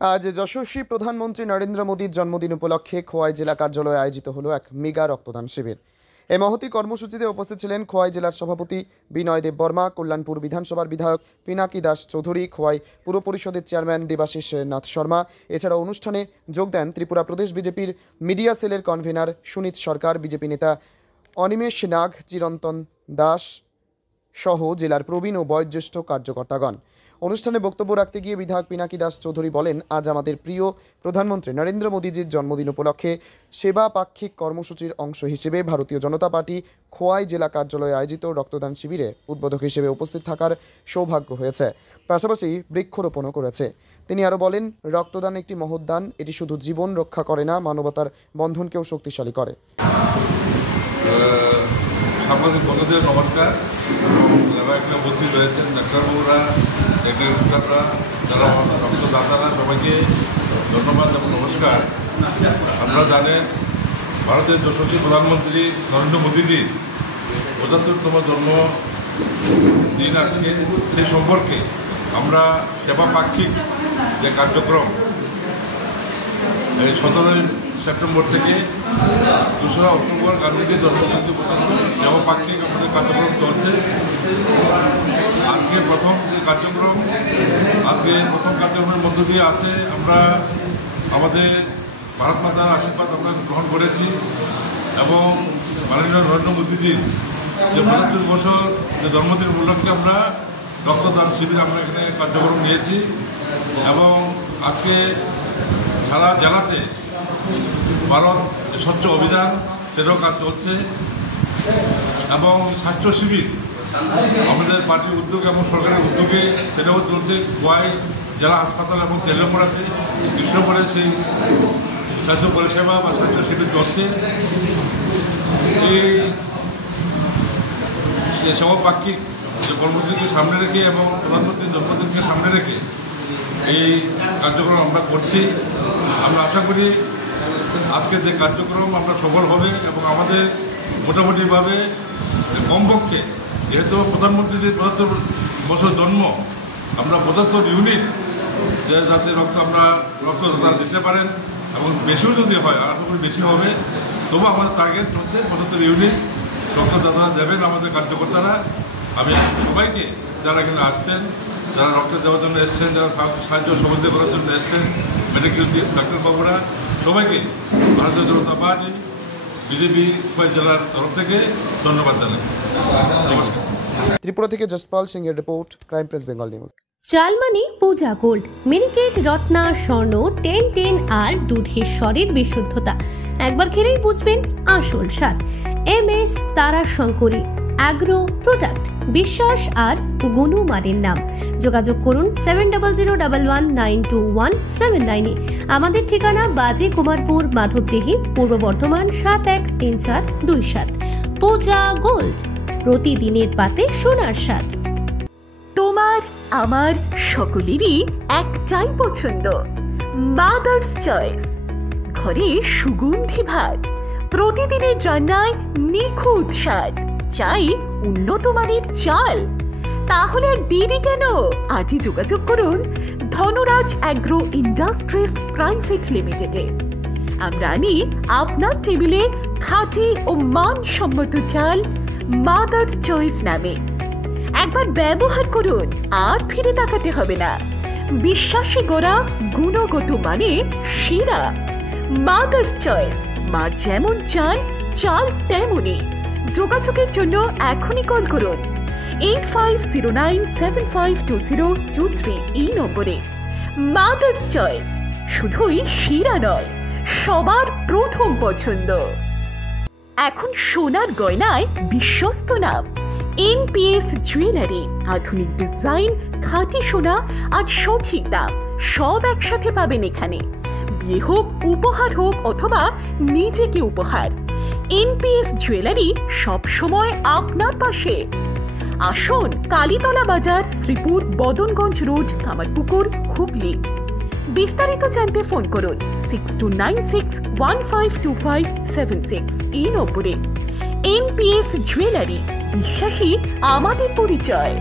আজ যশস্বী প্রধানমন্ত্রী নরেন্দ্র মোদীর জন্মদিন উপলক্ষে খোয়াই জেলা কার্যালয়ে আয়োজিত হলো এক মেগা রক্তদান শিবির। এই মহতী কর্মসূচিতে উপস্থিত ছিলেন খোয়াই জেলার সভাপতি বিনয় দেব বর্মা, কল্যাণপুর বিধানসভার বিধায়ক পিনাকি দাস চৌধুরী, খোয়াই পুর পরিষদের চেয়ারম্যান দেবাশিস নাথ শর্মা। এছাড়া অনুষ্ঠানে যোগ দেন ত্রিপুরা প্রদেশ বিজেপির মিডিয়া সেলের কনভেনার সুনীত সরকার, বিজেপি নেতা অনিমেষ নাগ, চিরন্তন দাস সহ জেলার প্রবীণ ও বয়োজ্যেষ্ঠ কার্যকর্তাগণ। অনুষ্ঠানে বক্তব্য রাখতে গিয়ে বিধায়ক পিনাকি দাস চৌধুরী বলেন, আজ আমাদের প্রিয় প্রধানমন্ত্রী নরেন্দ্র মোদীজির জন্মদিন উপলক্ষে সেবা পাক্ষিক কর্মসূচির অংশ হিসেবে ভারতীয় জনতা পার্টি খোয়াই জেলা কার্যালয়ে আয়োজিত রক্তদান শিবিরে উদ্বোধক হিসেবে উপস্থিত থাকার সৌভাগ্য হয়েছে, পাশাপাশি বৃক্ষরোপণও করেছে। তিনি আরও বলেন, রক্তদান একটি মহৎ দান। এটি শুধু জীবন রক্ষা করে না, মানবতার বন্ধনকেও শক্তিশালী করে। সাংবাদিক বন্ধুদের নমস্কার। এবং যারা এখানে উপস্থিত রয়েছেন, ডাক্তারবাবুরা, টেকনিক্যাল স্টাফরা, যারা রক্তদাতারা, সবাইকে ধন্যবাদ এবং নমস্কার। আপনারা জানেন, ভারতের যশস্বী প্রধানমন্ত্রী নরেন্দ্র মোদীজির ৭৫তম জন্মদিন আজকে। সেই সম্পর্কে আমরা সেবা পাক্ষিক যে কার্যক্রম এই ১৭ই সেপ্টেম্বর থেকে ২রা অক্টোবর গান্ধীজির জন্মজয়ন্তী পর্যন্ত সেবা পাক্ষিক আমাদের কার্যক্রম চলছে। আজকে প্রথম কার্যক্রমের মধ্য দিয়ে আছে আমরা আমাদের ভারত মাতার আশীর্বাদ আমরা গ্রহণ করেছি এবং মাননীয় নরেন্দ্র মোদীজির যে ৭৫ বছর যে জন্মদিন উপলক্ষে আমরা রক্তদান শিবির আমরা এখানে কার্যক্রম নিয়েছি এবং আজকে সারা জেলাতে ভারত স্বচ্ছ অভিযান সেটাও কাজ চলছে এবং স্বাস্থ্য শিবির আমাদের পার্টির উদ্যোগে এবং সরকারের উদ্যোগে সেটাও চলছে। খোয়াই জেলা হাসপাতাল এবং তেলেপাড়াতে কৃষ্ণপুরে সেই স্বাস্থ্য পরিষেবা বা স্বাস্থ্য শিবির চলছে। এই সেবা পাক্ষিক যে কর্মসূচিকে সামনে রেখে এবং প্রধানমন্ত্রীর জন্মদিনকে সামনে রেখে এই কার্যক্রম আমরা করছি। আমরা আশা করি আজকের যে কার্যক্রম আমরা সফল হবে এবং আমাদের মোটামুটিভাবে কমপক্ষে, যেহেতু প্রধানমন্ত্রীর ৭৫ বছর জন্ম, আমরা ৭৫ ইউনিট যাতে রক্তদাতা দিতে পারেন এবং বেশিও যদি হয়, আশা করি বেশি হবে, তবু আমাদের টার্গেট হচ্ছে ৭৫ ইউনিট রক্তদাতা দেবেন আমাদের কার্যকর্তারা। আমি সবাইকে যারা এখানে আসছেন, যারা রক্ত দেওয়ার জন্য এসছেন, যারা সাহায্য সহযোগিতা করার জন্য এসছেন, মেডিকেল ডাক্তারবাবুরা, সবাইকে ভারতীয় জনতা পার্টি বিজেপি খোয়াই জেলার তরফ থেকে ধন্যবাদ জানাই। নমস্কার। ত্রিপুরা থেকে যশপাল সিং এর রিপোর্ট, ক্রাইম প্রেস বেঙ্গল নিউজ। চালমানি পূজা গোল্ড, মিনিকেট, রত্না, স্বর্ণ 10 আর দুধের স্বরের বিশুদ্ধতা। একবার খেলেই বুঝবেন আসল স্বাদ। MS তারা শঙ্করী অ্যাগ্রো প্রোডাক্ট, বিশ্বাস আর গুণমানের নাম। যোগাযোগ করুন 7001192179 এ। আমাদের ঠিকানা বাজে কুমারপুর, মাধবদেহি, পূর্ব বর্ধমান 713427। পূজা গোল্ড, প্রতিদিনের পাতে সোনার স্বাদ। তোমার আমার সকলেরই একটাই পছন্দ, মাদার্স চয়েস। ঘরে সুগন্ধি ভাত, প্রতিদিনের রান্নায় নিখুঁত স্বাদ, চাই উন্নত মানের চাল। তাহলে আর দেরি কেন? আজই যোগাযোগ করুন ধনরাজ অ্যাগ্রো ইন্ডাস্ট্রিজ প্রাইভেট লিমিটেডে। আমরা আনি আপনার টেবিলে খাঁটি ও মানসম্মত চাল মাদার্স চয়েস নামে। একবার ব্যবহার করুন, আর ফিরে তাকাতে হবে না। বিশ্বাসী গড়া, গুণগত মানে সেরা মাদার্স চয়েস। মা যেমন চান, চাল তেমনই। যোগাযোগের জন্য এখনই কল করুন 8509752023 এই নম্বরে। মাদার্স চয়েস শুধুই সেরা নয়, সবার প্রথম পছন্দ। এখন সোনার গয়নায় বিশ্বস্ত নাম NPS জুয়েলারি। আধুনিক ডিজাইন, খাঁটি সোনা আর সঠিক দাম সব একসাথে পাবেন এখানে। বিয়ে হোক, উপহার হোক অথবা নিজেকে উপহার, NPS জুয়েলারি সব সময় আপনার পাশে। আসুন কালীতলা বাজার, শ্রীপুর, বদনগঞ্জ রোড, কামারপুকুর, হুগলি। বিস্তারিত জানতে ফোন করুন 6296152576 এই নম্বরে। NPS জুয়েলারি, বিশ্বাসী আমাদের পরিচয়।